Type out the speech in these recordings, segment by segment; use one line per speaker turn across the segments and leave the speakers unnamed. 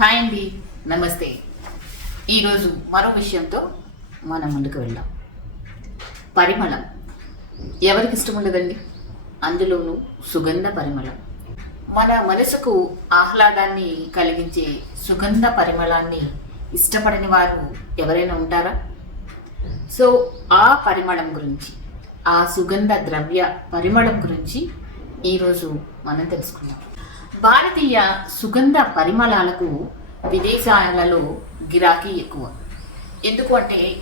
Hi అండి నమస్తే. ఈరోజు మరో విషయంతో మనం ముందుకు వెళ్దాం. పరిమళం. ఎవరికి ఇష్టం ఉండదండి? అందులోనూ సుగంధ పరిమళం. మన మనసుకు ఆహ్లాదాన్ని కలిగించే సుగంధ పరిమళాన్ని ఇష్టపడని వారు ఎవరైనా ఉంటారా? సో ఆ పరిమళం గురించి ఆ సుగంధ ద్రవ్య పరిమళం గురించి ఈరోజు మనం తెలుసుకుందాం. భారతీయ సుగంధ పరిమళాలకు విదేశాలలో గిరాకీ ఎక్కువ. ఎందుకు అంటే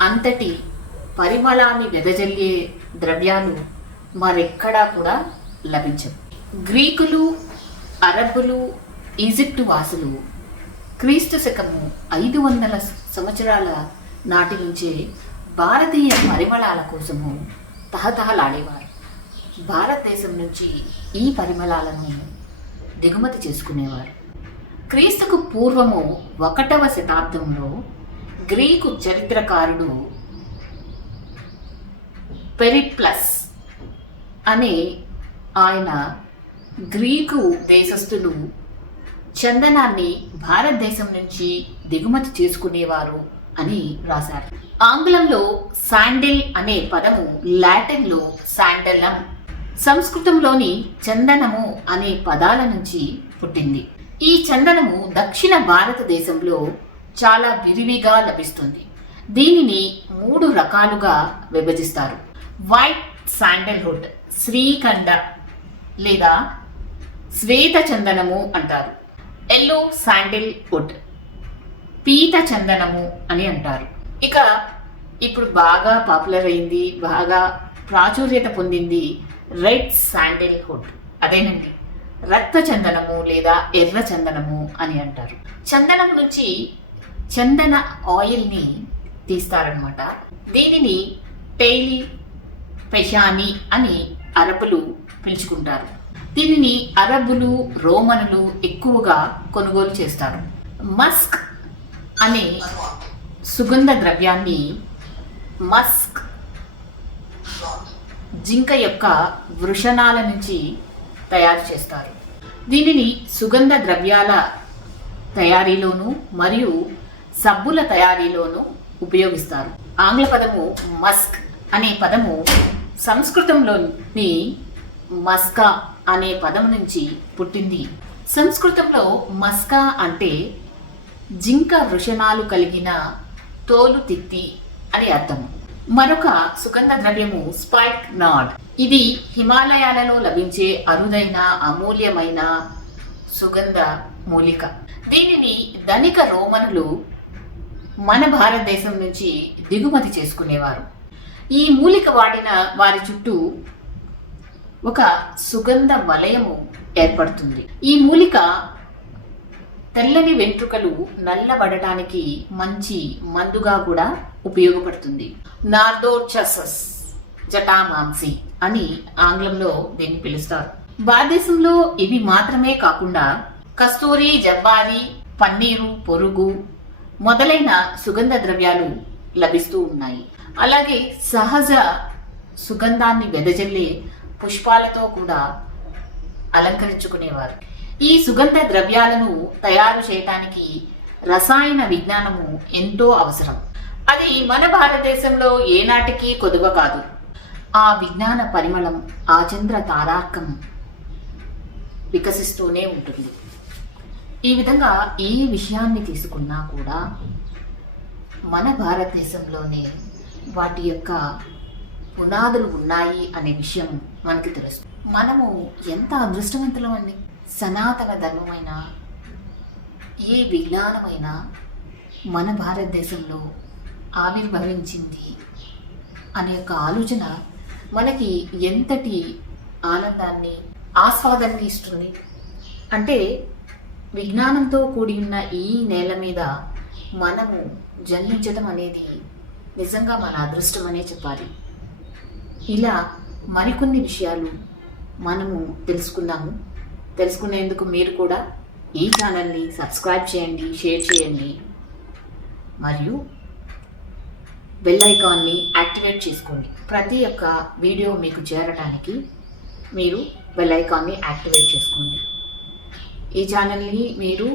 అంతటి పరిమళాన్ని వెదజల్లే ద్రవ్యాలు మరెక్కడా కూడా లభించవు. గ్రీకులు అరబ్బులు ఈజిప్టు వాసులు క్రీస్తు శకము ఐదు వందల సంవత్సరాల నాటి నుంచే భారతీయ పరిమళాల కోసము తహతహలాడేవారు. భారతదేశం నుంచి ఈ పరిమళాలను దిగుమతి చేసుకునేవారు. క్రీస్తుకు పూర్వము ఒకటవ శతాబ్దంలో గ్రీకు చరిత్రకారుడు పెరిప్లస్ అనే ఆయన గ్రీకు దేశస్థులు చందనాన్ని భారతదేశం నుంచి దిగుమతి చేసుకునేవారు అని రాశారు. ఆంగ్లంలో శాండిల్ అనే పదము లాటిన్లో శాండలం సంస్కృతంలోని చందనము అనే పదాల నుంచి పుట్టింది. ఈ చందనము దక్షిణ భారతదేశంలో చాలా విరివిగా లభిస్తుంది. దీనిని మూడు రకాలుగా విభజిస్తారు. వైట్ శాండల్వుడ్ శ్రీఖండ లేదా శ్వేత చందనము అంటారు. ఎల్లో శాండిల్ వుడ్ పీత చందనము అని అంటారు. ఇక ఇప్పుడు బాగా పాపులర్ అయింది బాగా ప్రాచుర్యత పొందింది రెడ్ శాండిల్హుడ్. అదేనండి. రక్త చందనము లేదా ఎర్ర చందనము అని అంటారు. చందనం నుంచి చందన ఆయిల్ని తీస్తారనమాట దీనిని టైలీ పెషాని అని అరబులు పిలుచుకుంటారు. దీనిని అరబులు రోమనులు ఎక్కువగా కొనుగోలు చేస్తారు. మస్క్ అనే సుగంధ ద్రవ్యాన్ని మస్క్ జింక యొక్క వృషణాల నుంచి తయారు చేస్తారు. దీనిని సుగంధ ద్రవ్యాల తయారీలోను మరియు సబ్బుల తయారీలోను ఉపయోగిస్తారు. ఆంగ్ల పదము మస్క్ అనే పదము సంస్కృతంలోని మస్కా అనే పదం నుంచి పుట్టింది. సంస్కృతంలో మస్కా అంటే జింక వృషణాలు కలిగిన తోలు తిత్తి అని అర్థం. మరొక సుగంధ ద్రవ్యము స్పైక్ నాడ్. ఇది హిమాలయాలలో లభించే అరుదైన అమూల్యమైన సుగంధ మూలిక. దీనిని ధనిక రోమనులు మన భారతదేశం నుంచి దిగుమతి చేసుకునేవారు. ఈ మూలిక వాడిన వారి చుట్టూ ఒక సుగంధ వలయము ఏర్పడుతుంది. ఈ మూలిక తెల్లని వెంట్రుకలు నల్లబడటానికి మంచి మందుగా కూడా ఉపయోగపడుతుంది. నార్దోచసస్ జటామాంసి అని ఆంగ్లంలో దీన్ని పిలుస్తారు. భారతదేశంలో ఇవి మాత్రమే కాకుండా కస్తూరి జబ్బారి పన్నీరు పొరుగు మొదలైన సుగంధ ద్రవ్యాలు లభిస్తూ ఉన్నాయి. అలాగే సహజ సుగంధాన్ని వెదజల్లే పుష్పాలతో కూడా అలంకరించుకునేవారు. ఈ సుగంధ ద్రవ్యాలను తయారు చేయటానికి రసాయన విజ్ఞానము ఎంతో అవసరం. అది మన భారతదేశంలో ఏనాటికి కొదువ కాదు. ఆ విజ్ఞాన పరిమళం ఆ చంద్ర తారార్కం వికసిస్తూనే ఉంటుంది. ఈ విధంగా ఏ విషయాన్ని తీసుకున్నా కూడా మన భారతదేశంలోనే వాటి యొక్క పునాదులు ఉన్నాయి అనే విషయం మనకి తెలుస్తుంది. మనము ఎంత అదృష్టవంతులం అండి? సనాతన ధర్మమైన ఏ విజ్ఞానమైన మన భారతదేశంలో ఆవిర్భవించింది అనే యొక్క ఆలోచన మనకి ఎంతటి ఆనందాన్ని ఆస్వాదాన్ని ఇస్తుంది? అంటే విజ్ఞానంతో కూడి ఉన్న ఈ నేల మీద మనము జన్మించడం అనేది నిజంగా మన అదృష్టం అనే చెప్పాలి. ఇలా మరికొన్ని విషయాలు మనము తెలుసుకుందాము. తెలుసుకునేందుకు మీరు కూడా ఈ ఛానల్ని సబ్స్క్రైబ్ చేయండి షేర్ చేయండి. మరియు బెల్ ఐకాన్ని యాక్టివేట్ చేసుకోండి. ప్రతి ఒక్క వీడియో మీకు చేరటానికి మీరు బెల్ ఐకాన్ని యాక్టివేట్ చేసుకోండి. ఈ ఛానల్ని మీరు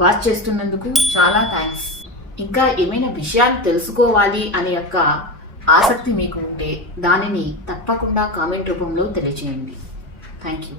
వాచ్ చేస్తున్నందుకు చాలా థ్యాంక్స్. ఇంకా ఏమైనా విషయాలు తెలుసుకోవాలి అనే యొక్క ఆసక్తి మీకు ఉంటే దానిని తప్పకుండా కామెంట్ రూపంలో తెలియజేయండి థ్యాంక్ యూ.